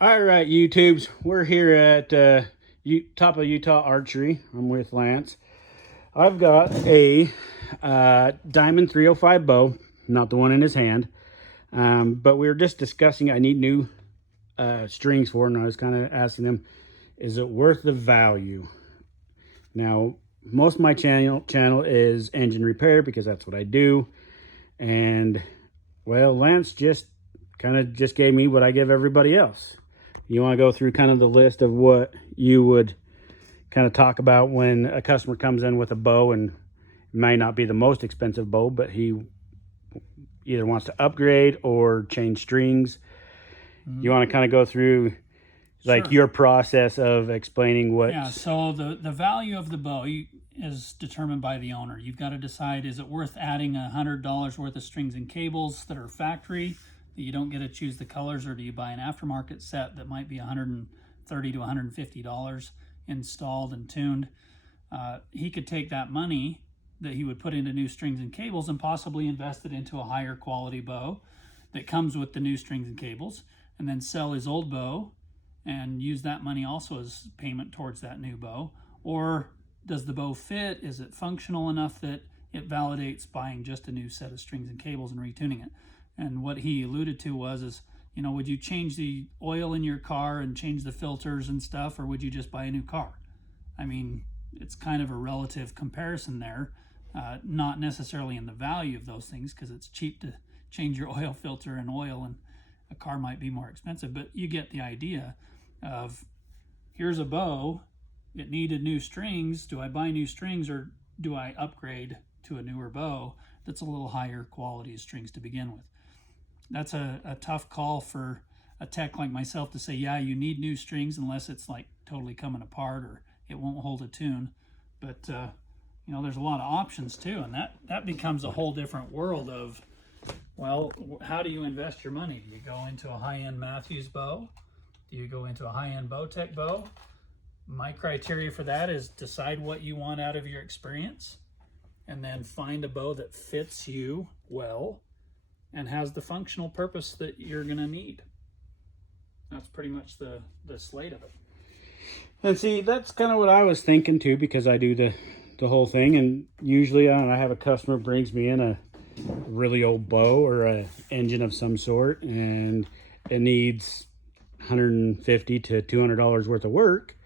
All right, YouTubes, we're here at top of UTAH Archery. I'm with Lance. I've got a Diamond 305 bow, not the one in his hand, but we were just discussing I need new strings for it, and I was kind of asking them, is it worth the value? Now, most of my channel is engine repair because that's what I do, and well, Lance just gave me what I give everybody else. You want to go through kind of the list of what you would kind of talk about when a customer comes in with a bow, and it may not be the most expensive bow, but he either wants to upgrade or change strings. You want to kind of go through like your process of explaining what. Yeah, so the value of the bow is determined by the owner. You've got to decide, is it worth adding $100 worth of strings and cables that are factory that you don't get to choose the colors, or do you buy an aftermarket set that might be $130 to $150 installed and tuned? He could take that money that he would put into new strings and cables and possibly invest it into a higher quality bow that comes with the new strings and cables, and then sell his old bow and use that money also as payment towards that new bow. Or does the bow fit? Is it functional enough that it validates buying just a new set of strings and cables and retuning it? And what he alluded to was, would you change the oil in your car and change the filters and stuff, or would you just buy a new car? I mean, it's kind of a relative comparison there, not necessarily in the value of those things, because it's cheap to change your oil filter and oil, and a car might be more expensive, but you get the idea of, here's a bow, it needed new strings. Do I buy new strings, or do I upgrade to a newer bow that's a little higher quality of strings to begin with? That's a tough call for a tech like myself to say, yeah, you need new strings, unless it's like totally coming apart or it won't hold a tune. But there's a lot of options too, and that becomes a whole different world of, well, how do you invest your money? Do you go into a high-end Matthews bow? Do you go into a high-end Bowtech bow? My criteria for that is decide what you want out of your experience, and then find a bow that fits you well and has the functional purpose that you're going to need. That's pretty much the slate of it. And see, that's kind of what I was thinking too, because I do the whole thing, and usually I have a customer brings me in a really old bow or a engine of some sort, and it needs $150 to $200 worth of work.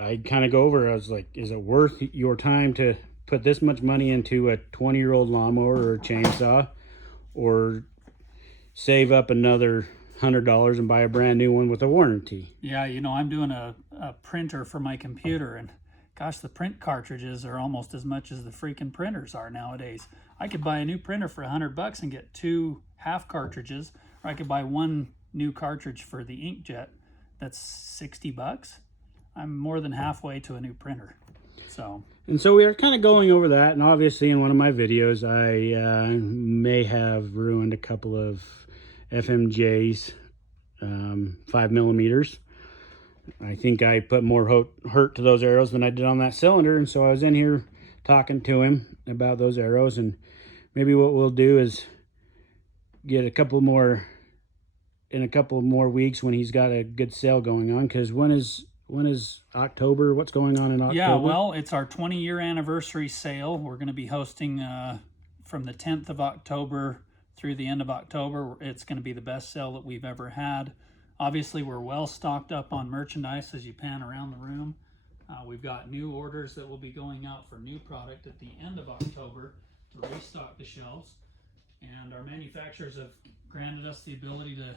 I kind of go over, I was like, is it worth your time to put this much money into a 20-year-old lawnmower or chainsaw, or save up another $100 and buy a brand new one with a warranty? Yeah, I'm doing a printer for my computer, and gosh, the print cartridges are almost as much as the freaking printers are nowadays. I could buy a new printer for $100 and get 2 half cartridges, or I could buy 1 new cartridge for the inkjet. That's $60. I'm more than halfway to a new printer. And so we are kind of going over that, and obviously in one of my videos I may have ruined a couple of FMJs, 5mm. I think I put more hurt to those arrows than I did on that cylinder, and so I was in here talking to him about those arrows, and maybe what we'll do is get a couple more weeks when he's got a good sale going on, because when is October? What's going on in October? Yeah, well, it's our 20-year anniversary sale. We're going to be hosting from the 10th of October through the end of October. It's going to be the best sale that we've ever had. Obviously, we're well stocked up on merchandise as you pan around the room. We've got new orders that will be going out for new product at the end of October to restock the shelves. And our manufacturers have granted us the ability to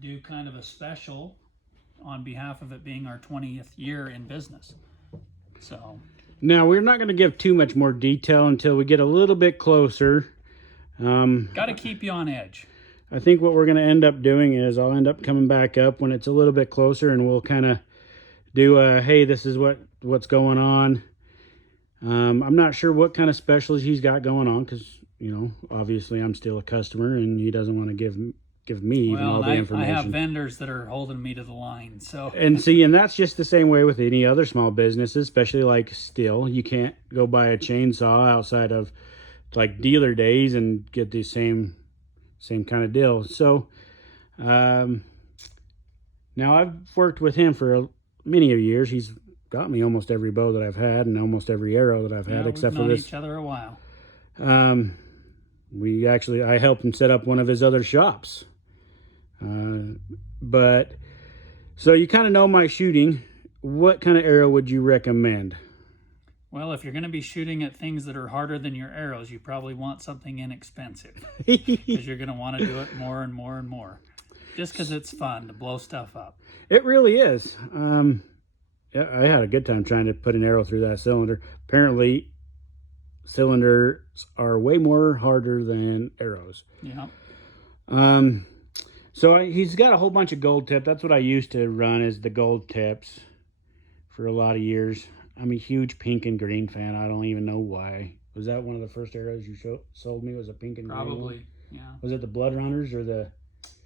do kind of a special on behalf of it being our 20th year in business. So now we're not going to give too much more detail until we get a little bit closer. Got to keep you on edge. I think what we're going to end up doing is I'll end up coming back up when it's a little bit closer, and we'll kind of do a, hey, this is what's going on. I'm not sure what kind of specials he's got going on, because obviously I'm still a customer, and he doesn't want to give me even all the information. I have vendors that are holding me to the line. So and that's just the same way with any other small businesses, especially like steel. You can't go buy a chainsaw outside of like dealer days and get the same kind of deal. So Now, I've worked with him for many years. He's got me almost every bow that I've had and almost every arrow that I've had, except for this. We've known each other a while. I helped him set up one of his other shops. But so you kind of know my shooting. What kind of arrow would you recommend? Well, if you're going to be shooting at things that are harder than your arrows, you probably want something inexpensive, because you're going to want to do it more and more and more, just because it's fun to blow stuff up. It really is. Yeah, I had a good time trying to put an arrow through that cylinder. Apparently, cylinders are way more harder than arrows. Yeah. So he's got a whole bunch of gold tip. That's what I used to run, is the gold tips for a lot of years. I'm a huge pink and green fan. I don't even know why. Was that one of the first arrows you sold me? Was a pink and green one? Probably, yeah. Was it the Blood Runners or the?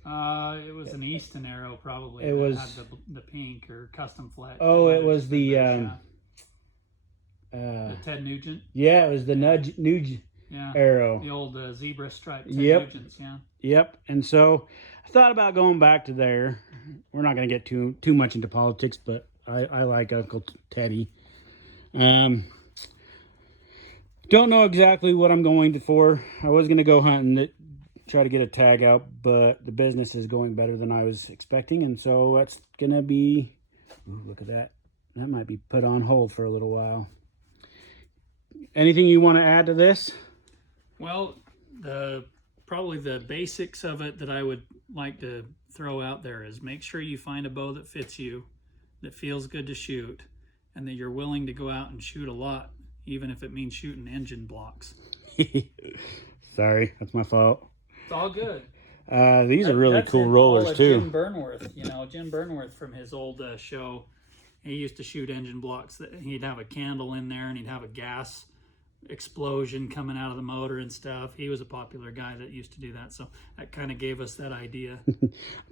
It was an Easton arrow, probably. It was had the pink or custom flex. Oh, it was the Ted Nugent. Yeah, it was the Nugent arrow. The old zebra stripe Ted Nugents, yeah. Yep. And so I thought about going back to there. We're not going to get too much into politics, but I like Uncle Teddy. Don't know exactly what I'm going for. I was going to go hunting, try to get a tag out, but the business is going better than I was expecting, and so that's going to be, ooh, look at that. That might be put on hold for a little while. Anything you want to add to this? Well, probably the basics of it that I would like to throw out there is make sure you find a bow that fits you, that feels good to shoot, and that you're willing to go out and shoot a lot, even if it means shooting engine blocks. Sorry, that's my fault. It's all good. These are really cool rollers too. Jim Burnworth, Jim Burnworth from his old show, he used to shoot engine blocks. He'd have a candle in there and he'd have a gas explosion coming out of the motor and stuff. He was a popular guy that used to do that, so that kind of gave us that idea.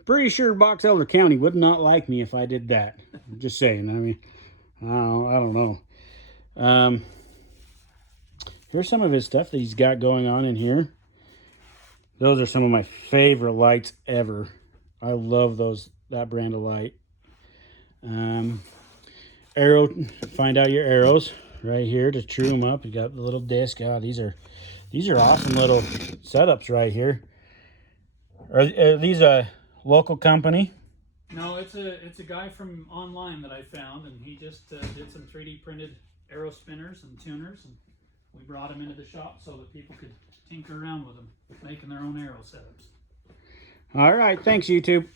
Pretty sure Box Elder County would not like me if I did that. I'm just saying. I mean, I don't know. Here's some of his stuff that he's got going on in here. Those are some of my favorite lights ever. I love that brand of light. Arrow, find out your arrows right here to true them up. You got the little disc. Oh, these are awesome little setups right here. Are these a local company? No, it's a guy from online that I found, and he just did some 3D printed arrow spinners and tuners, and we brought him into the shop so that people could tinker around with them, making their own arrow setups. All right, thanks YouTube.